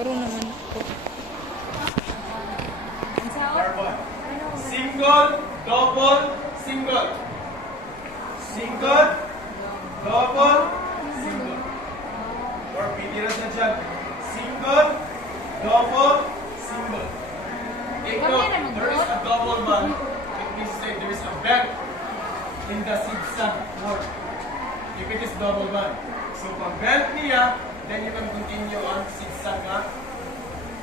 Karoon naman ko. Carbon. Single, double, single. Single, double, single. Or pitiras na dyan. Single, double, single. Take note, there is a double bond. It means that there is a bend in the zigzag word. If it is double bond. So pag bend niya, then you can continue on zigzag na.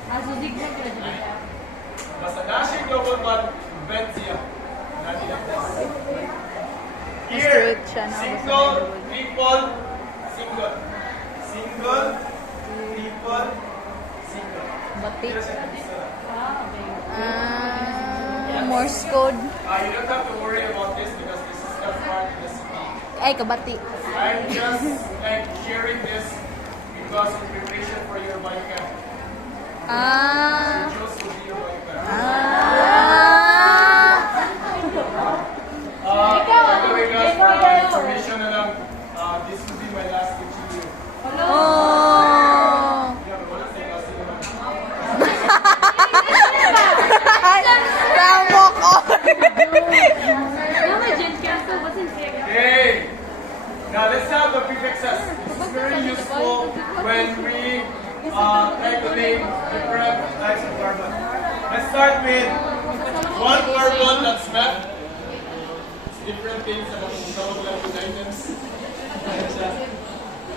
So zigzag ka na. Basta na siya double bond, bend siya. Here, single, triple, single. Single, triple, single. Batik. Here's an example. Morse code. You don't have to worry about this because this is not part of the city. Ay, kabati. I'm just like sharing this because in preparation for your bike camp. Just will be your bike camp. By the way guys, for my information na lang, this will be my last teaching you. Oh! Yeah, wala sa klase naman. Ramok on! Okay. Now let's have the prefixes. This is very useful when we try to name different types of carbon. Let's start with one carbon that's met. It's different things about double items.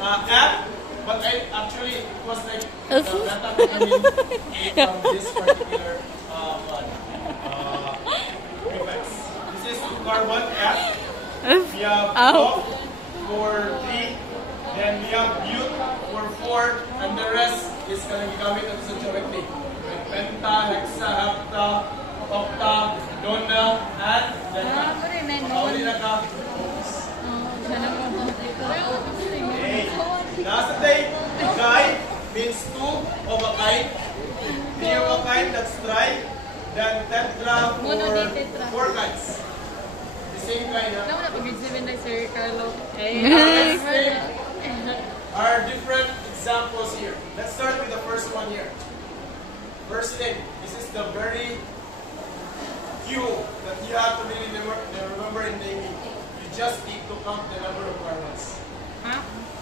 F, but actually it was like the methamphetamine from this particular one. Prefix. This is carbon F. We have O for 3, then we have bute for 4, and the rest is going to be gamit at sa geometry. Like penta, hexa, hepta, octa, nona, and denta. Pauli na ka. Okay. Last day, guy means 2 of a kind. 3 of a kind, that's tri. Then tetra for 4 kinds. Same kind, huh? Are different examples here. Let's start with the first one here. First thing, this is the very few that you have to really remember in naming. You just need to count the number of carbons.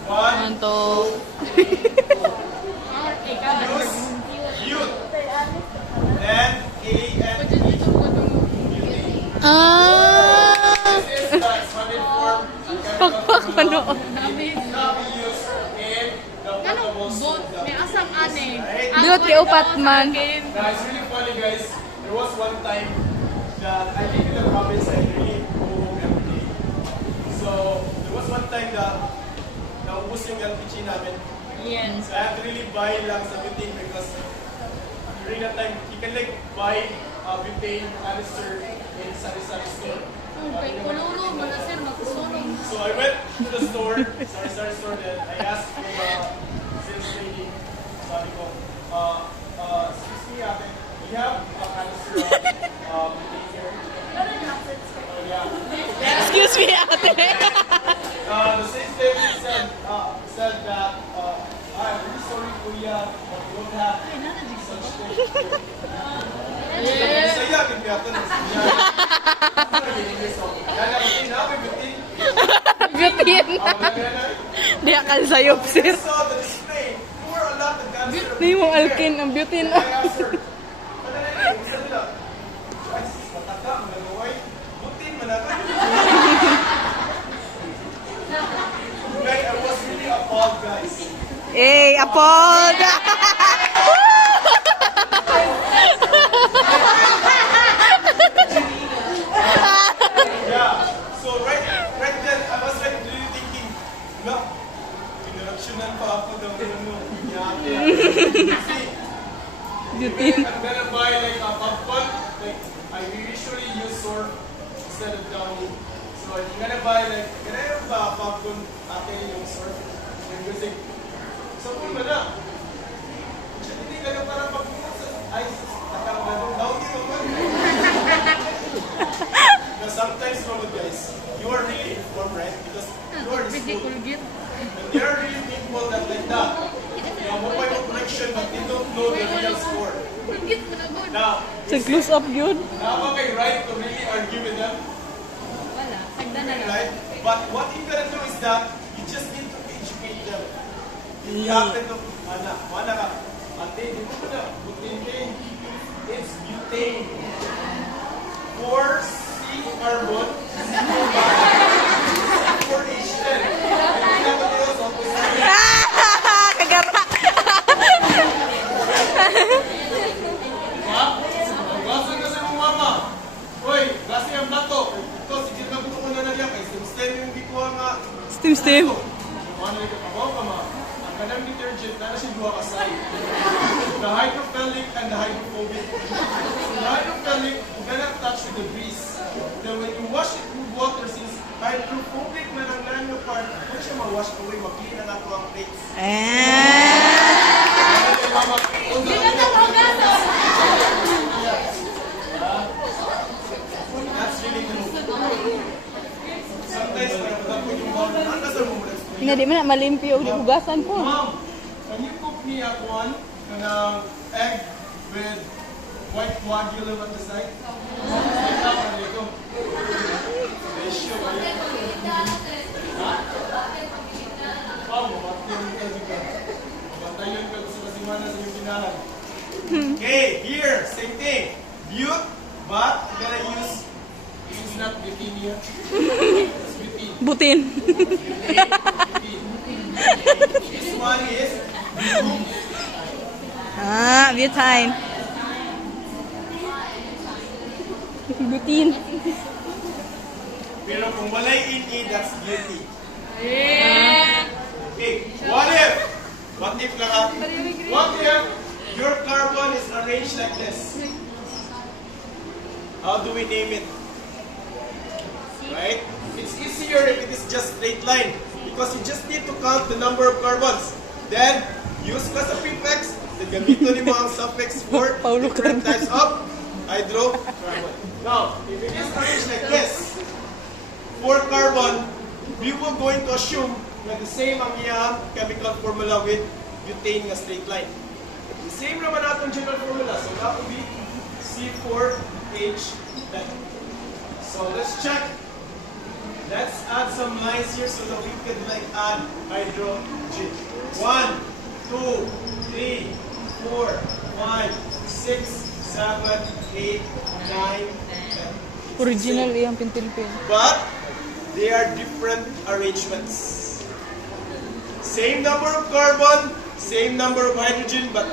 1, 2, 3, 4. Use bute. Then A and B. This is the expanded form. Pagpapanood. Dut kay upat man. It's really funny guys. There was one time that I live in the province and I really go home every day. So there was one time that naubos yung LPG namin. Yes. So I had to really buy lang sa butane because during that time you can like buy butane canister in sari-sari store. So I went to the store, sari-sari store, then I asked for the sales lady, sabi ko, excuse me ate, do you have a canister of butane here? Yeah. Excuse me, ate. The sales lady said that, I'm really sorry kuya, but we don't have such thing. Saya kan biarkan saya. Butin. Di akan sayop, sir. Di mo alkin ang butin. I was really appalled, guys. Eh, appalled. I'm gonna buy like a popcorn. Like I usually use sword instead of downy. So if you're gonna buy like, can I have popcorn after yung sword? And you think, so kung mana? Hindi ka na para pagpunta sa ice. Nakakagano, downy naman. Now sometimes guys, you are really informed, right? Because you are in school. And there are really people that like that. You know, mo pa yung correction confusion, but they don't know the real score. Now, Sa close up yun. now okay, right to really argue with them. Right? But what you gotta do is that you just need to educate them. You happen to, mana ka, ate, di mo na, butane, it's butane. 4C carbon, 4H10. Kagara. Gasa ka sa mong mama. Uy, gasa yung plato. Ito, sige na buto ko na na diyan. Kaya stem yung di ko nga. Steam. Ano yung kapabaw ka ma? Ang kanang detergent na siya duha ka side. The hydrophilic and the hydrophobic. The hydrophilic, you're gonna touch with the grease. Then when you wash it with water, since hydrophobic man ang nano part, kung siya ma-wash away, mag-clean na nato ang plates. That's really true. Sometimes, parang magkakot yung bawang, ang nasa mo muna. Hindi di man malimpyo di hugasan po. Mom, can you cook me up one egg with white coagulum at the side? Okay, here, same thing. Butte, but you're gonna use, this is not bikini, it's butene. Butin. This one is Butane. Butin. pero kung walay in that's guilty. Okay, what if lang ah? What if your carbon is arranged like this? How do we name it? Right? It's easier if it is just straight line because you just need to count the number of carbons. Then, use ka sa prefix, then gamitin mo ang suffix for different types of hydrocarbon. Now, if it is arranged like this, for carbon, we will going to assume na the same ang iyang chemical formula with butane na straight line. The same naman atong general formula, so that will be C4H10. So let's check. Let's add some lines here so that we can add hydrogen. 1, 2, 3, 4, 5, 6, 7, 8, 9, 10. Original iyang pintilpin. But they are different arrangements. Same number of carbon, same number of hydrogen, but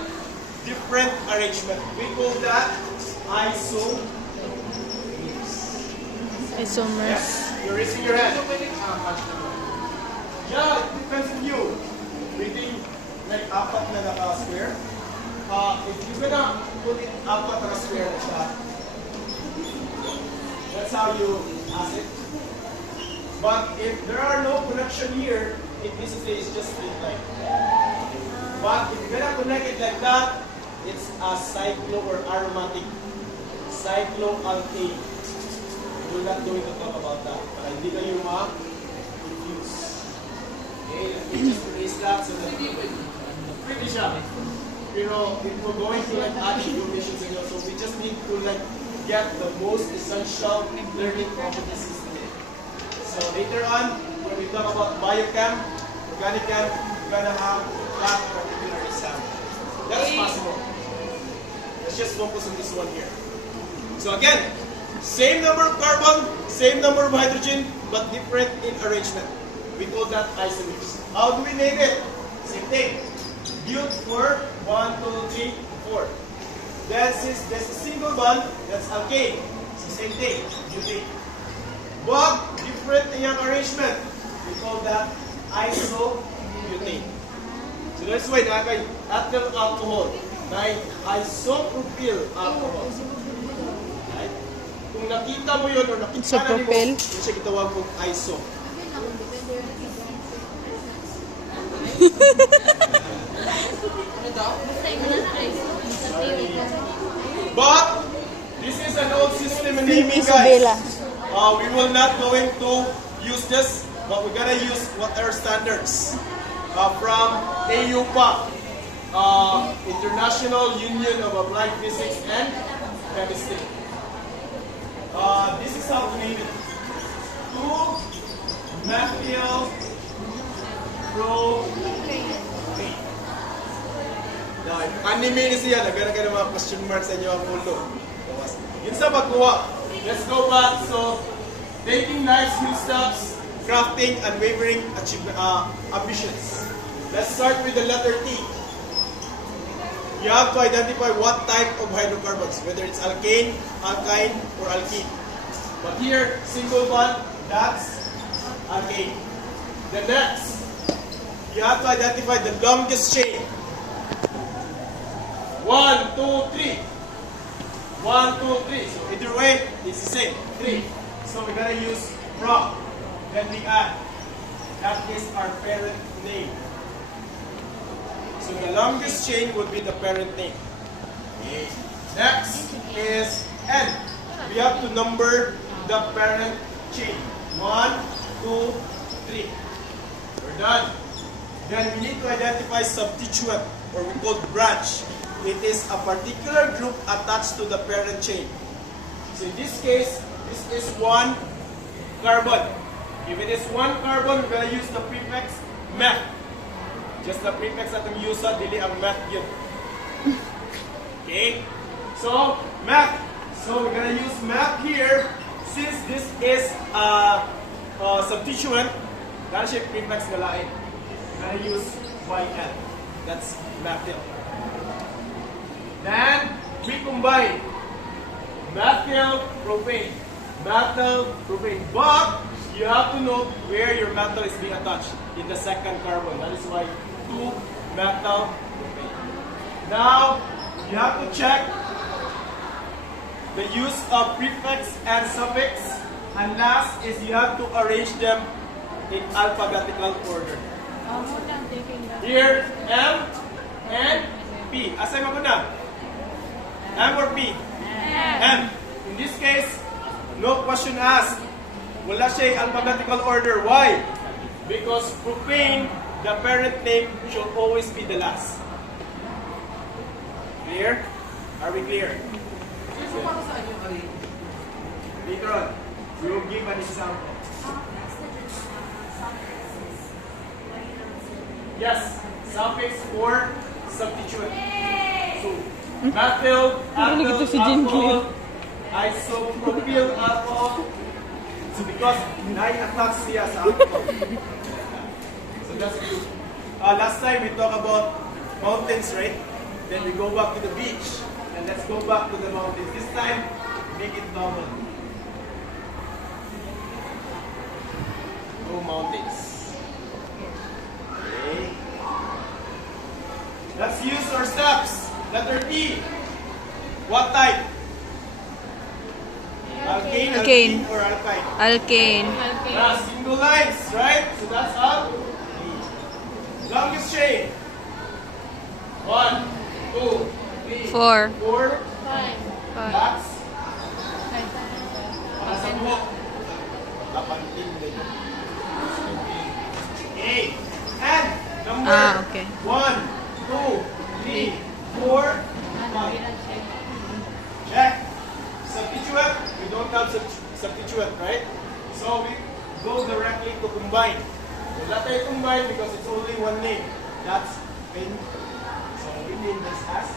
different arrangement. We call that isomers. Isomers. Yes, you're raising your hand. Yeah, it depends on you. Reading like apat na naka-square. If you're gonna put it apat naka-square na siya, that's how you ask it. But if there are no connection here, it means to say it's just straight line. But if you're gonna connect it like that, it's a cyclo or aromatic cycloalkane. We're not going to talk about that. Para hindi kayo ma-confuse. Okay, let me just erase that so that pretty siya. Pero if we're going to add information sa inyo, so we just need to get the most essential learning competencies today. So later on, when we talk about biochem, organic chem, we're gonna have that particular exam. That's possible. Let's just focus on this one here. So again, same number of carbon, same number of hydrogen, but different in arrangement. We call that isomers. How do we name it? Same thing. Butte for 1, 2, 3, 4. Then since there's a single bond, that's alkane. So same thing, butane. But different in yung arrangement. We call that isobutane. So that's why nakakay ethyl alcohol. Na isopropyl alcohol. Right? Kung nakita mo yun or nakita na mo, yun siya gitawag kong iso. But this is an old system in naming, guys. We will not going to use this, but we're gonna use what are standards from AUPA. International Union of Applied Physics and Chemistry. This is how to name it. 2-methyl propane. Anime ni siya, nagkakaroon ng mga question marks sa inyo ang pulo. Yun sa pagkuha. Let's go back. So, taking life skill steps, crafting, unwavering ambitions. Let's start with the letter T. You have to identify what type of hydrocarbons, whether it's alkane, alkyne, or alkene. But here, single bond, that's alkane. The next, you have to identify the longest chain. 1, 2, 3. 1, 2, 3. So either way, it's the same. 3. So we're gonna use prop. Then we add. That is our parent name. So the longest chain would be the parent name. Okay. Next is N. We have to number the parent chain. 1, 2, 3. We're done. Then we need to identify substituent, or we call branch. It is a particular group attached to the parent chain. So in this case, this is 1 carbon. If it is 1 carbon, we're going to use the prefix meth. Just the prefix at ang use dili ang meth yun. Okay? So, meth. So we're going to use meth here. Since this is a substituent, dahil siya prefix na lain. We're going to use YN. That's methyl. Then, we combine methyl propane. Methyl propane. But, you have to know where your methyl is being attached. In the second carbon. That is why 2-methyl propane. Now, you have to check the use of prefix and suffix. And last is you have to arrange them in alphabetical order. Here, M and P. Asay mo na? M or P? M. In this case, no question asked. Wala siya alphabetical order. Why? Because propane, the parent name should always be the last. Clear? Are we clear? Later on, we will give an example. Yes, suffix or substituent. So, methyl, ethyl, alcohol, isopropyl alcohol. So because nai-attach siya sa alcohol. So that's good. Last time we talked about mountains, right? Then we go back to the beach. And let's go back to the mountains. This time, make it double. Go mountains. Okay. Let's use our steps. Letter T. What type? Alkane, alkene, or alkyne? Alkane. Single lines, right? So that's all. Longest chain. 1, 2, 3, 4. 4. 5. That's sa buhok. Lapantin din. Okay. And number Okay. 1, 2, 3, 4, 5. Check. Substituent. We don't have substituent, right? So we go directly to combine. Wala tayo combine because it's only one name. That's N. So we name this as.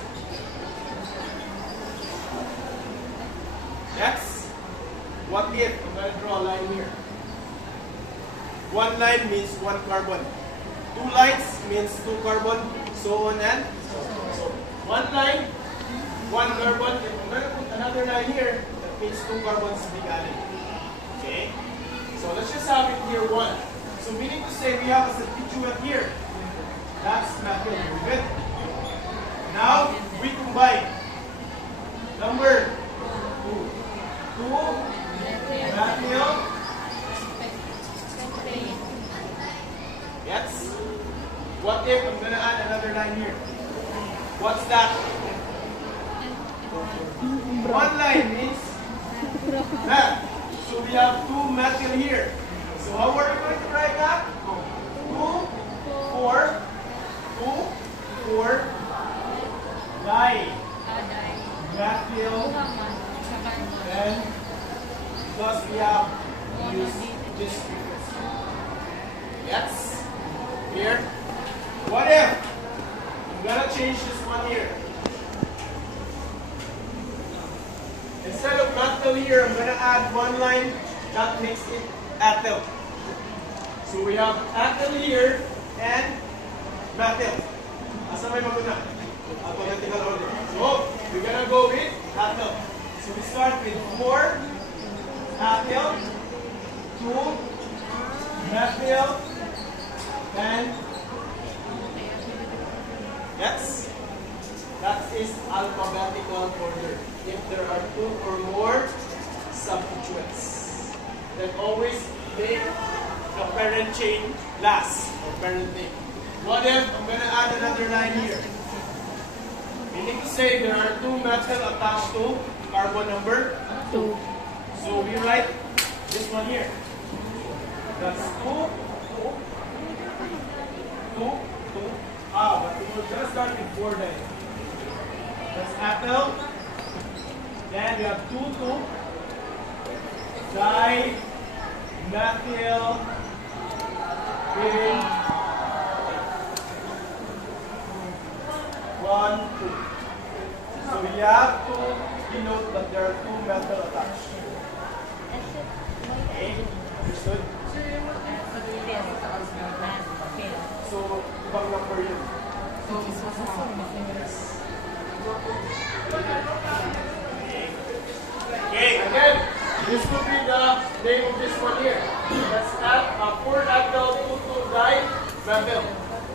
Next, what if? I'm going to draw a line here. 1 line means 1 carbon. 2 lines means 2 carbon. So on and so. 1 line, 1 carbon. If I'm going to put another line here, that means 2 carbons being added. Okay? So let's just have it here 1. So meaning to say we have a substituent here. That's methyl. Good. Now we combine. Number 2. 2 methyl. Yes. What if I'm gonna add another line here? What's that? 1 line means meth. So we have 2 methyl here. So how are we going to write that? 2, 4, 2, 4, dimethyl, then because we have used this frequency. Yes. Here. What if I'm gonna change this one here? Instead of methyl here, I'm gonna add one line that makes it ethyl. So we have ethyl here and methyl. Asa may maguna? Alphabetical order. So we're gonna go with ethyl. So we start with 4 ethyl, 2 methyl, and yes, that is alphabetical order. If there are 2 or more substituents, then always make the parent chain last or parent name. What if I'm going to add another line here? Meaning to say there are 2 methyl attached to carbon number 2. So we write this one here. That's 2, 2, 2, 2. But we're going to start with 4 then. That's ethyl. Then we have 2, 2. Dimethyl. With 1, 2. So we have to denote that there are 2 methyl attached. Okay, understood? So, ibang number yun. Okay, again, this will be the name of this one here. That's 4 ethyl 2 dimethyl.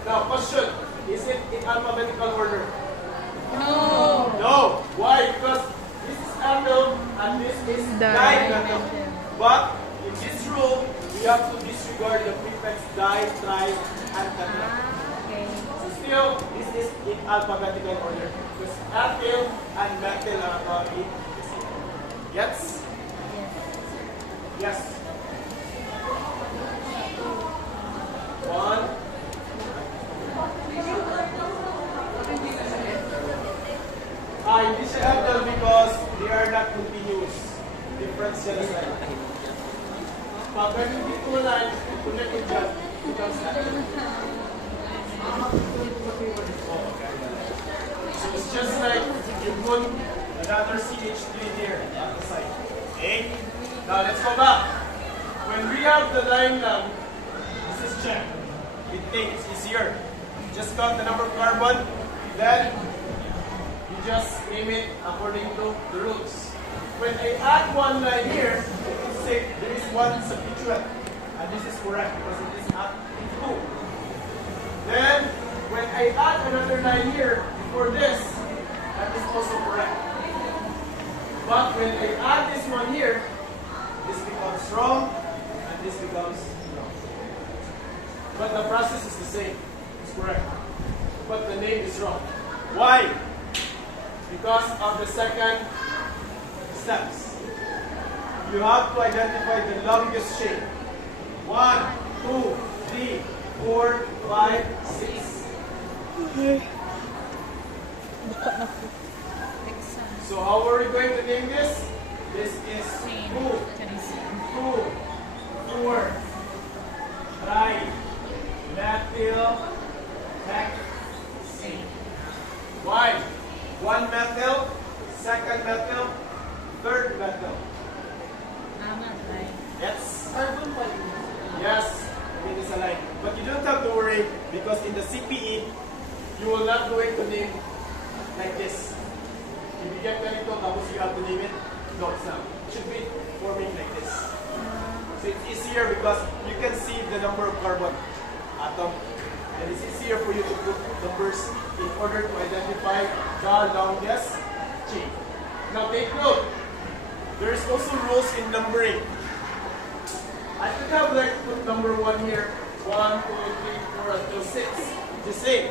Now, question, is it in alphabetical order? No. No. Why? Because this is ethyl and this is dimethyl. But in this rule, we have to disregard the prefix di, tri, and tetra. So still, this is in alphabetical order. Because ethyl and methyl are probably the same. Yes? Yes. 1. Hindi siya ethyl because they are not continuous. Different sila sa pag ganun dito line, connected dyan, becomes ethyl. So it's just like you put another CH3 there on the side. Okay? Now let's go back. When we have the line lang, this is check. It takes easier. Just count the number of carbon, then you just name it according to the rules. When I add one line here, you can say there is one substituent. And this is correct because it is not 2. Then, when I add another line here before this, that is also correct. But when I add this one here, this becomes wrong, and this becomes wrong. But the process is the same. It's correct. But the name is wrong. Why? Because of the second steps. You have to identify the longest chain. 1, 2, 3, 4, 5, 6. So how are we going to name this? This is 2, 4, 3, methyl, hexane. Why? 1 methyl, 2nd methyl, 3rd methyl. Yes. Yes, it is a line. But you don't have to worry because in the CPE, you will not going to name like this. If you get ganito, tapos you have to name it. No, it's not. It should be forming like this. So it's easier because you can see the number of carbon atom. And it's easier for you to put numbers in order to identify the longest chain. Now take note, there is also rules in numbering. I could have like put number 1 here, 1, 2, 3, 4 until 6. The same.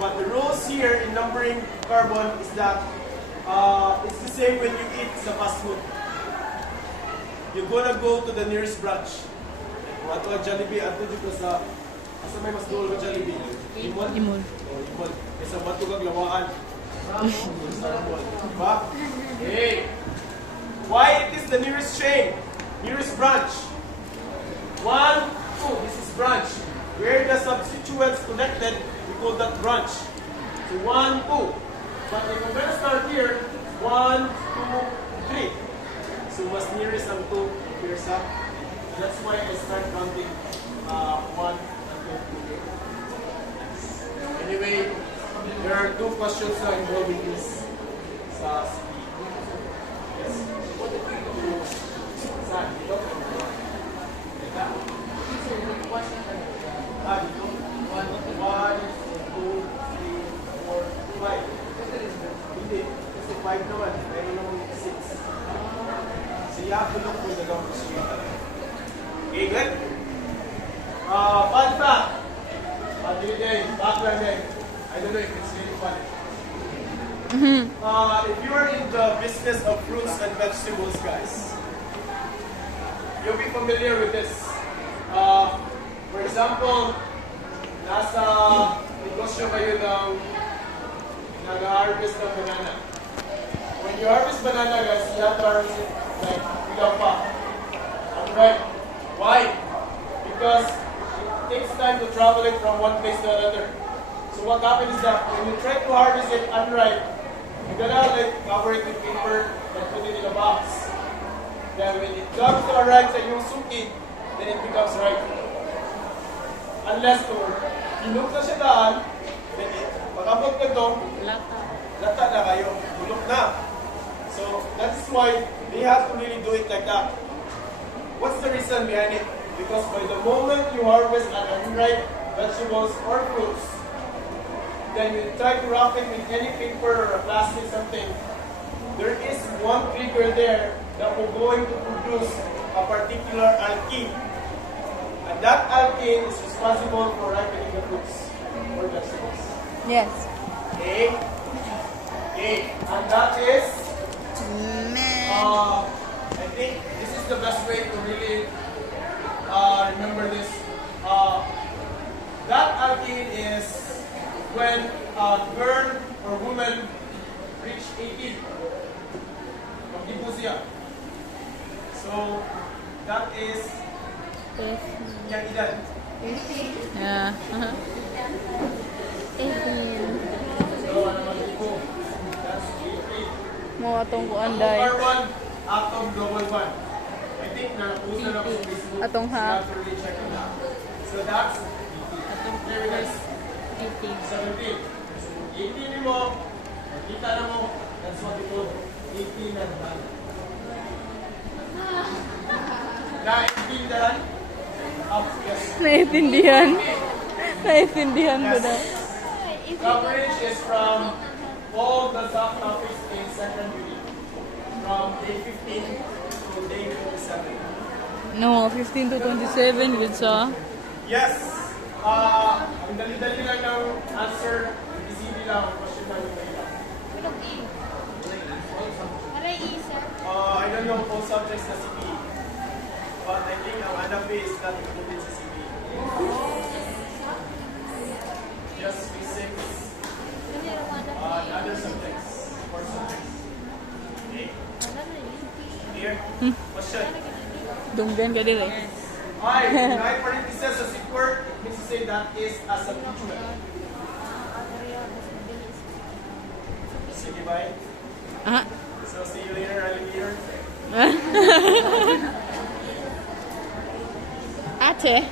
But the rules here in numbering carbon is that it's the same when you eat sa fast food. You're gonna go to the nearest branch. Ato Jollibee, ato dito sa asa may mas duol ka Jollibee? Imol? Imol. Oh, Imol. Kasi bato kag lawaan. Diba? Okay. Why it is the nearest chain? Nearest branch. 1, 2. This is branch. Where the substituents connected, we call that branch. So 1, 2. But if I'm gonna start here, 1, 2, 3. So mas nearest ang 2 here sa. That's why I start counting 1 and 2. Anyway, there are 2 questions na involving this sa CP. Yes. Saan? Dito? Dito? Dito? 1, 2, 3, 4, 5. Hindi. Kasi 5 naman. Mayroon naman 6. So you have to look for the numbers here. Okay, good? Fun fact. Background day. I don't know if it's really fun. If you are in the business of fruits and vegetables, guys, you'll be familiar with this. For example, nasa negosyo kayo ng nag-harvest ng banana. When you harvest banana, guys, you have to harvest it like bilang pa. Alright? Why? Because it takes time to travel it from one place to another. So what happens is that when you try to harvest it unripe, you're gonna like cover it with paper and put it in a box. Then when it comes to arrive sa yung suki, then it becomes ripe. Unless kung hinug na siya daan, then pagkabot na ito, lata na kayo, bulok na. So that's why they have to really do it like that. What's the reason behind it? Because by the moment you harvest an unripe vegetables or fruits, then you try to wrap it with any paper or a plastic something, there is one trigger there that will going to produce a particular alkene. And that alkene is responsible for ripening the fruits or vegetables. Yes. Okay? Okay. And that is, I think this is the best way to really remember this. That alkene is when a girl or woman reach 18. Magtipo siya. So, that is yung edad. Yeah. So, ano magtipo? That's 18. Mga tungkuan dahil. Number 1, atom global 1. I think na-post na lang sa Facebook. Atong So, you ha. have to really check it out. So, that's there it is. 17. 18 mo, kita na mo, that's what we call 18 and 1. Naintindihan? Yes. Naiintindihan. Naiintindihan ko na. Coverage is from all the subtopics in second unit. From day 15 to day 27. No, 15 to 27 with sa. Yes. Ang dali-dali lang ng answer, easy lang, question lang yung mahirap. I don't know all subjects na CP. But I think ang hanap is not included sa CP. Just physics, and other subjects, 4 subjects. Okay? Clear? Question? Dunggan ka dire. Hi, right parenthesis sa SIP word, it means to say that is a substituent. Sige, bye. Ah. So, see you later, alligator. Ate.